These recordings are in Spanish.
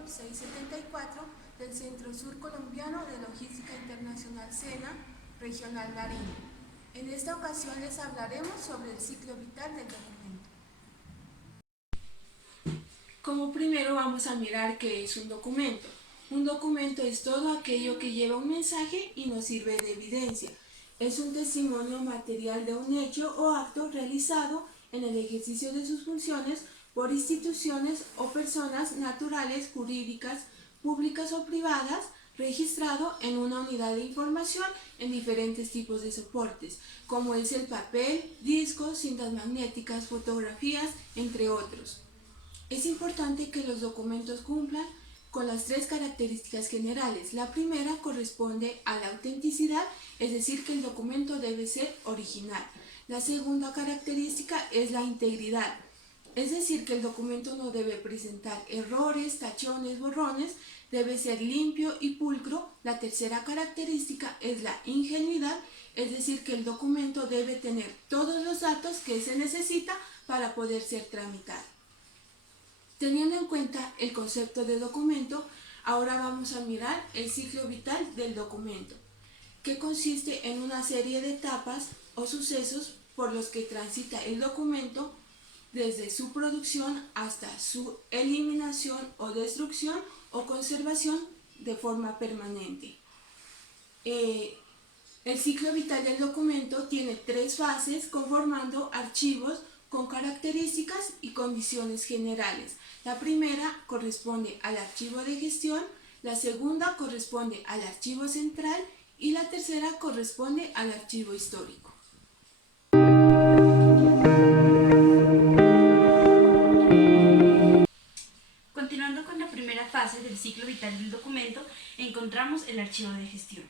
número 674 del Centro Sur Colombiano de Logística Internacional SENA, Regional Nariño. En esta ocasión les hablaremos sobre el ciclo vital del documento. Como primero vamos a mirar qué es un documento. Un documento es todo aquello que lleva un mensaje y nos sirve de evidencia. Es un testimonio material de un hecho o acto realizado en el ejercicio de sus funciones por instituciones o personas naturales, jurídicas, públicas o privadas, registrado en una unidad de información en diferentes tipos de soportes, como es el papel, discos, cintas magnéticas, fotografías, entre otros. Es importante que los documentos cumplan con las tres características generales. La primera corresponde a la autenticidad, es decir, que el documento debe ser original. La segunda característica es la integridad, es decir, que el documento no debe presentar errores, tachones, borrones, debe ser limpio y pulcro. La tercera característica es la ingenuidad, es decir, que el documento debe tener todos los datos que se necesita para poder ser tramitado. Teniendo en cuenta el concepto de documento, ahora vamos a mirar el ciclo vital del documento, que consiste en una serie de etapas o sucesos por los que transita el documento desde su producción hasta su eliminación o destrucción o conservación de forma permanente. El ciclo vital del documento tiene tres fases conformando archivos con características y condiciones generales. La primera corresponde al archivo de gestión, la segunda corresponde al archivo central y la tercera corresponde al archivo histórico. Continuando con la primera fase del ciclo vital del documento, encontramos el archivo de gestión.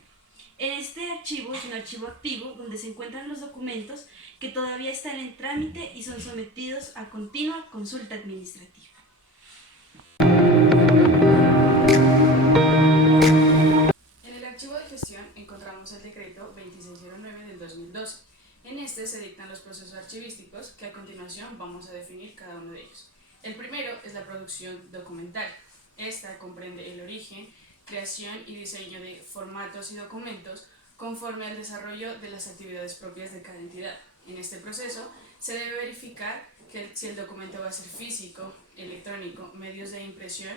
En este archivo es un archivo activo donde se encuentran los documentos que todavía están en trámite y son sometidos a continua consulta administrativa. En el archivo de gestión encontramos el decreto 2609 del 2012. En este se dictan los procesos archivísticos que a continuación vamos a definir cada uno de ellos. El primero es la producción documental. Esta comprende el origen, creación y diseño de formatos y documentos conforme al desarrollo de las actividades propias de cada entidad. En este proceso se debe verificar que si el documento va a ser físico, electrónico, medios de impresión,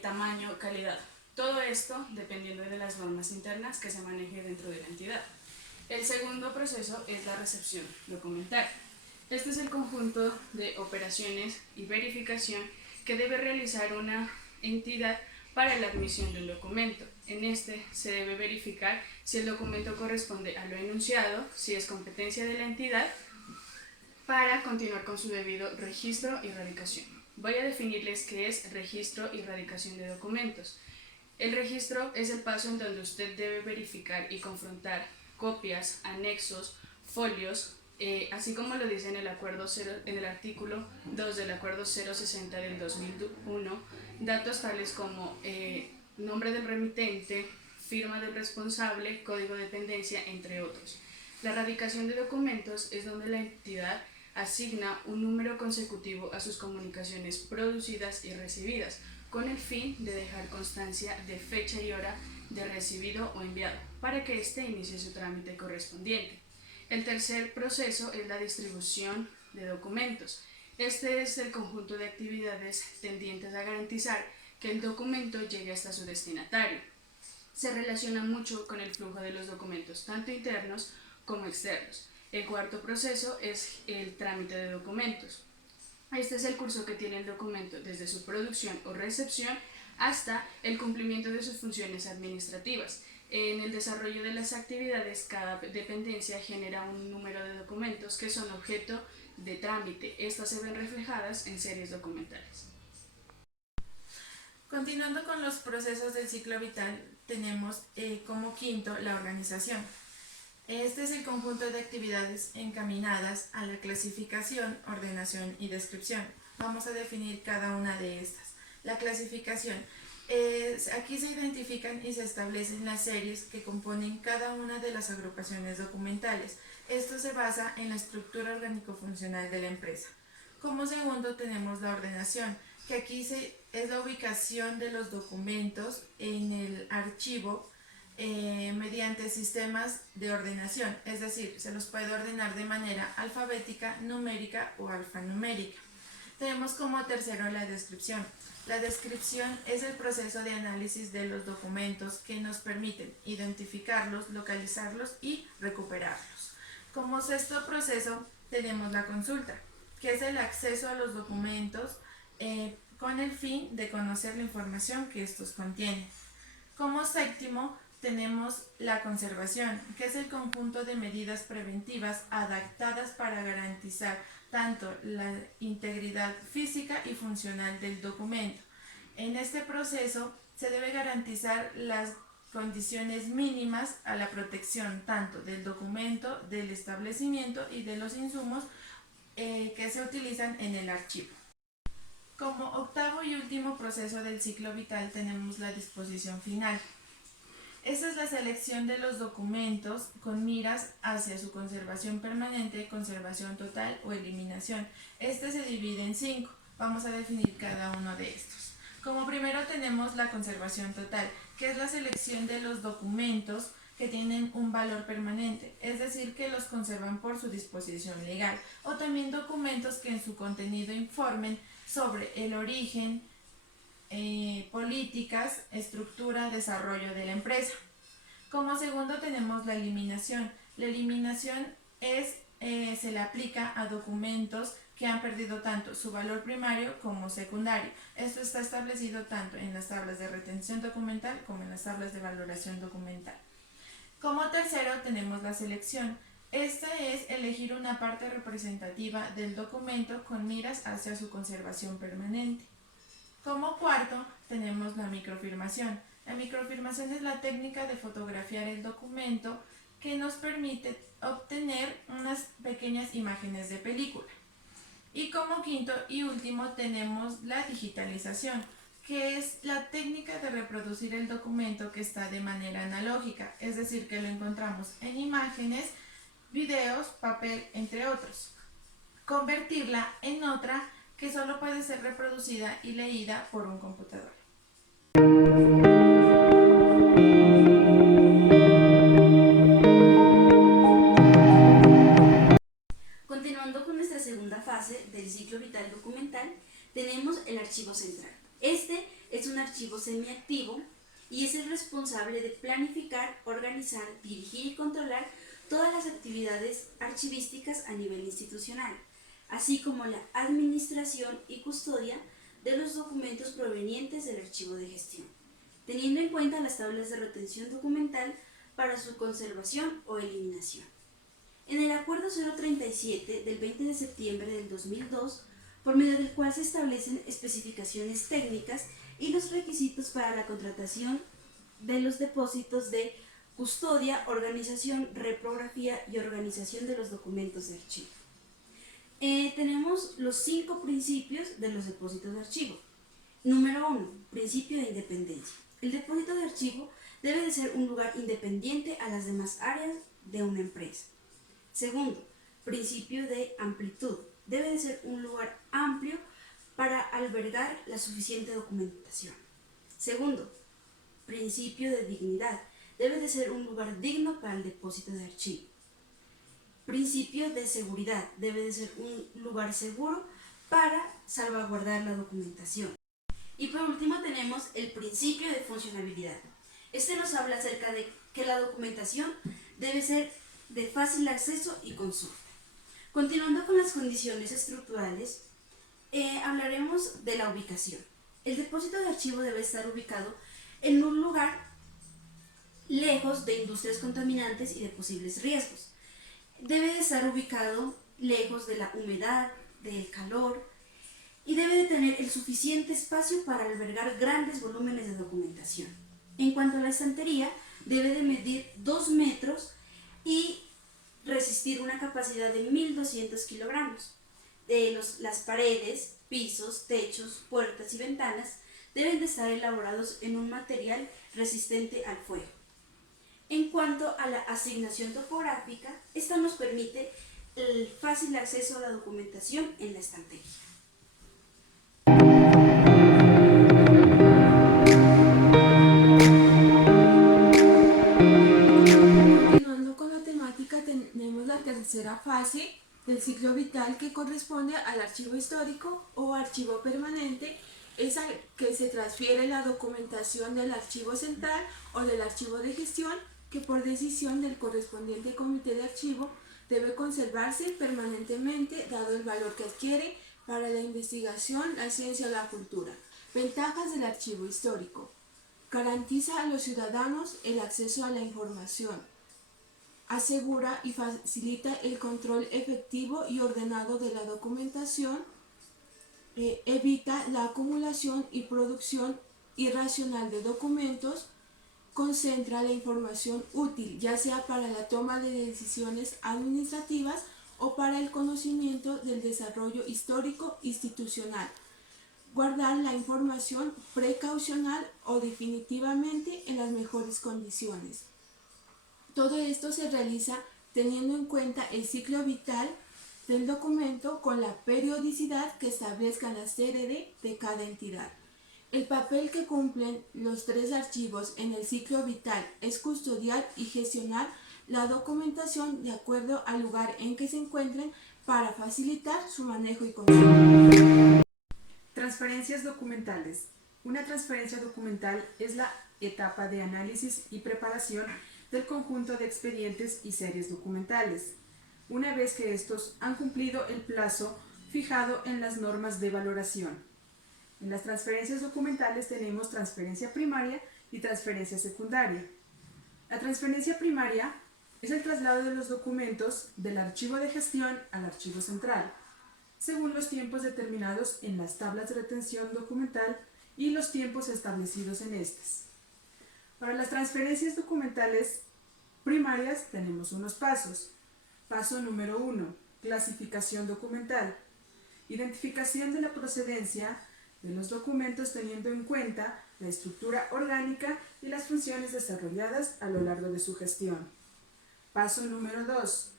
tamaño, calidad. Todo esto dependiendo de las normas internas que se maneje dentro de la entidad. El segundo proceso es la recepción documental. Este es el conjunto de operaciones y verificación que debe realizar una entidad para la admisión de un documento. En este se debe verificar si el documento corresponde a lo enunciado, si es competencia de la entidad, para continuar con su debido registro y radicación. Voy a definirles qué es registro y radicación de documentos. El registro es el paso en donde usted debe verificar y confrontar copias, anexos, folios, así como lo dice en el artículo 2 del Acuerdo 060 del 2001, datos tales como nombre del remitente, firma del responsable, código de dependencia, entre otros. La radicación de documentos es donde la entidad asigna un número consecutivo a sus comunicaciones producidas y recibidas, con el fin de dejar constancia de fecha y hora de recibido o enviado, para que éste inicie su trámite correspondiente. El tercer proceso es la distribución de documentos. Este es el conjunto de actividades tendientes a garantizar que el documento llegue hasta su destinatario. Se relaciona mucho con el flujo de los documentos, tanto internos como externos. El cuarto proceso es el trámite de documentos. Este es el curso que tiene el documento desde su producción o recepción hasta el cumplimiento de sus funciones administrativas. En el desarrollo de las actividades, cada dependencia genera un número de documentos que son objeto de trámite. Estas se ven reflejadas en series documentales. Continuando con los procesos del ciclo vital, tenemos como quinto la organización. Este es el conjunto de actividades encaminadas a la clasificación, ordenación y descripción. Vamos a definir cada una de estas. La clasificación. Aquí se identifican y se establecen las series que componen cada una de las agrupaciones documentales. Esto se basa en la estructura orgánico-funcional de la empresa. Como segundo tenemos la ordenación, que aquí se es la ubicación de los documentos en el archivo mediante sistemas de ordenación, es decir, se los puede ordenar de manera alfabética, numérica o alfanumérica. Tenemos como tercero la descripción. La descripción es el proceso de análisis de los documentos que nos permiten identificarlos, localizarlos y recuperarlos. Como sexto proceso tenemos la consulta, que es el acceso a los documentos con el fin de conocer la información que estos contienen. Como séptimo tenemos la conservación, que es el conjunto de medidas preventivas adaptadas para garantizar tanto la integridad física y funcional del documento. En este proceso se debe garantizar las condiciones mínimas a la protección tanto del documento, del establecimiento y de los insumos que se utilizan en el archivo. Como octavo y último proceso del ciclo vital tenemos la disposición final. Esta es la selección de los documentos con miras hacia su conservación permanente, conservación total o eliminación. Este se divide en 5. Vamos a definir cada uno de estos. Como primero tenemos la conservación total, que es la selección de los documentos que tienen un valor permanente, es decir, que los conservan por su disposición legal, o también documentos que en su contenido informen sobre el origen, políticas, estructura, desarrollo de la empresa. Como segundo tenemos la eliminación. La eliminación se le aplica a documentos que han perdido tanto su valor primario como secundario. Esto está establecido tanto en las tablas de retención documental como en las tablas de valoración documental. Como tercero tenemos la selección. Esta es elegir una parte representativa del documento con miras hacia su conservación permanente. Como cuarto tenemos la microfirmación. La microfirmación es la técnica de fotografiar el documento que nos permite obtener unas pequeñas imágenes de película. Y como quinto y último tenemos la digitalización, que es la técnica de reproducir el documento que está de manera analógica, es decir, que lo encontramos en imágenes, videos, papel, entre otros. Convertirla en otra que solo puede ser reproducida y leída por un computador. Continuando con nuestra segunda fase del ciclo vital documental, tenemos el archivo central. Este es un archivo semiactivo y es el responsable de planificar, organizar, dirigir y controlar todas las actividades archivísticas a nivel institucional, así como la administración y custodia de los documentos provenientes del archivo de gestión, teniendo en cuenta las tablas de retención documental para su conservación o eliminación. En el Acuerdo 037 del 20 de septiembre del 2002, por medio del cual se establecen especificaciones técnicas y los requisitos para la contratación de los depósitos de custodia, organización, reprografía y organización de los documentos de archivo. Tenemos los 5 principios de los depósitos de archivo. Número 1. Principio de independencia. El depósito de archivo debe de ser un lugar independiente a las demás áreas de una empresa. Segundo, principio de amplitud. Debe de ser un lugar amplio para albergar la suficiente documentación. Segundo, principio de dignidad. Debe de ser un lugar digno para el depósito de archivo. Principio de seguridad. Debe de ser un lugar seguro para salvaguardar la documentación. Y por último tenemos el principio de funcionabilidad. Este nos habla acerca de que la documentación debe ser de fácil acceso y consulta. Continuando con las condiciones estructurales, hablaremos de la ubicación. El depósito de archivo debe estar ubicado en un lugar lejos de industrias contaminantes y de posibles riesgos. Debe de estar ubicado lejos de la humedad, del calor, y debe de tener el suficiente espacio para albergar grandes volúmenes de documentación. En cuanto a la estantería, debe de medir 2 metros y resistir una capacidad de 1200 kilogramos. Las paredes, pisos, techos, puertas y ventanas deben de estar elaborados en un material resistente al fuego. En cuanto a la asignación topográfica, esta nos permite el fácil acceso a la documentación en la estantería. tercera fase del ciclo vital, que corresponde al archivo histórico o archivo permanente. Es al que se transfiere la documentación del archivo central o del archivo de gestión, que por decisión del correspondiente comité de archivo debe conservarse permanentemente, dado el valor que adquiere para la investigación, la ciencia o la cultura. Ventajas del archivo histórico: garantiza a los ciudadanos el acceso a la información, asegura y facilita el control efectivo y ordenado de la documentación, evita la acumulación y producción irracional de documentos, concentra la información útil, ya sea para la toma de decisiones administrativas o para el conocimiento del desarrollo histórico institucional. Guardar la información precaucional o definitivamente en las mejores condiciones. Todo esto se realiza teniendo en cuenta el ciclo vital del documento con la periodicidad que establezcan las CRD de cada entidad. El papel que cumplen los tres archivos en el ciclo vital es custodiar y gestionar la documentación de acuerdo al lugar en que se encuentren para facilitar su manejo y control. Transferencias documentales. Una transferencia documental es la etapa de análisis y preparación del conjunto de expedientes y series documentales, una vez que estos han cumplido el plazo fijado en las normas de valoración. En las transferencias documentales tenemos transferencia primaria y transferencia secundaria. La transferencia primaria es el traslado de los documentos del archivo de gestión al archivo central, según los tiempos determinados en las tablas de retención documental y los tiempos establecidos en estas. Para las transferencias documentales primarias tenemos unos pasos. Paso número 1, clasificación documental. Identificación de la procedencia de los documentos teniendo en cuenta la estructura orgánica y las funciones desarrolladas a lo largo de su gestión. Paso número 2,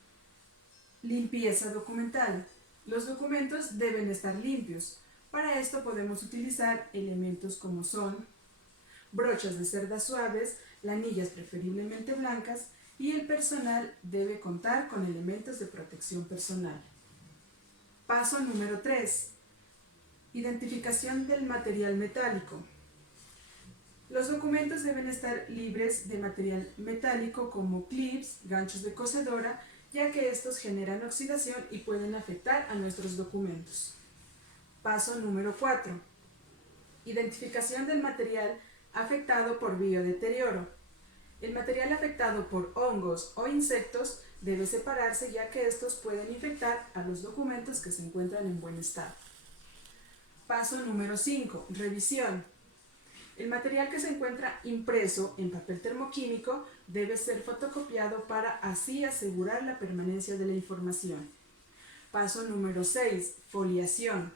limpieza documental. Los documentos deben estar limpios. Para esto podemos utilizar elementos como son brochas de cerdas suaves, lanillas preferiblemente blancas, y el personal debe contar con elementos de protección personal. Paso número 3. Identificación del material metálico. Los documentos deben estar libres de material metálico como clips, ganchos de cocedora, ya que estos generan oxidación y pueden afectar a nuestros documentos. Paso número 4. Identificación del material afectado por biodeterioro. El material afectado por hongos o insectos debe separarse, ya que estos pueden infectar a los documentos que se encuentran en buen estado. Paso número 5. Revisión. El material que se encuentra impreso en papel termoquímico debe ser fotocopiado para así asegurar la permanencia de la información. Paso número 6. Foliación.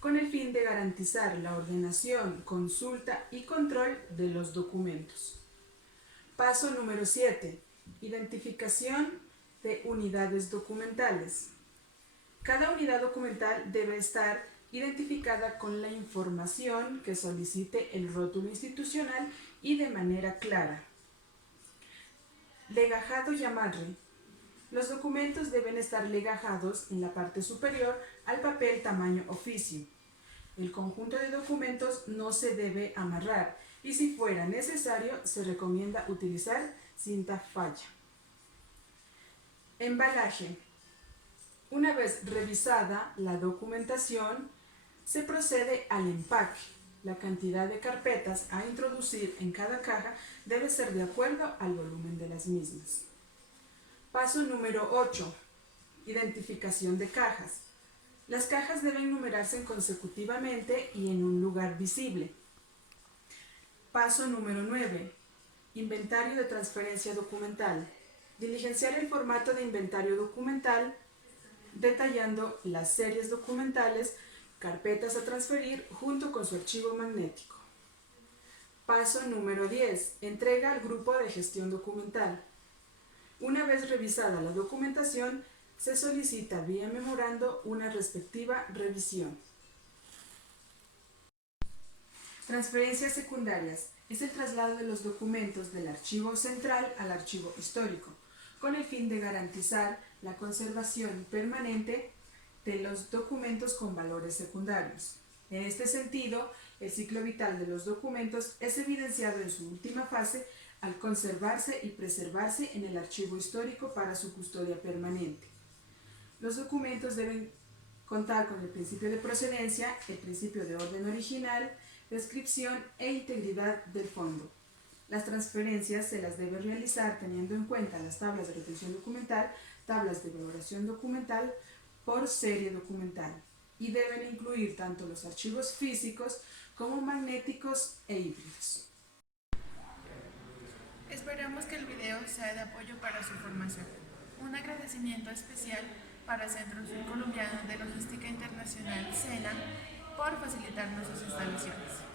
Con el fin de garantizar la ordenación, consulta y control de los documentos. Paso número 7. Identificación de unidades documentales. Cada unidad documental debe estar identificada con la información que solicite el rótulo institucional y de manera clara. Legajado y amarre. Los documentos deben estar legajados en la parte superior al papel tamaño oficio. El conjunto de documentos no se debe amarrar y si fuera necesario se recomienda utilizar cinta falla. Embalaje. Una vez revisada la documentación, se procede al empaque. La cantidad de carpetas a introducir en cada caja debe ser de acuerdo al volumen de las mismas. Paso número 8. Identificación de cajas. Las cajas deben numerarse consecutivamente y en un lugar visible. Paso número 9. Inventario de transferencia documental. Diligenciar el formato de inventario documental, detallando las series documentales, carpetas a transferir junto con su archivo magnético. Paso número 10. Entrega al grupo de gestión documental. Una vez revisada la documentación, se solicita vía memorando una respectiva revisión. Transferencias secundarias. Es el traslado de los documentos del archivo central al archivo histórico, con el fin de garantizar la conservación permanente de los documentos con valores secundarios. En este sentido, el ciclo vital de los documentos es evidenciado en su última fase al conservarse y preservarse en el archivo histórico para su custodia permanente. Los documentos deben contar con el principio de procedencia, el principio de orden original, descripción e integridad del fondo. Las transferencias se las debe realizar teniendo en cuenta las tablas de retención documental, tablas de valoración documental por serie documental, y deben incluir tanto los archivos físicos como magnéticos e híbridos. Esperamos que el video sea de apoyo para su formación. Un agradecimiento especial para Centro Surcolombiano de Logística Internacional, SENA, por facilitarnos sus instalaciones.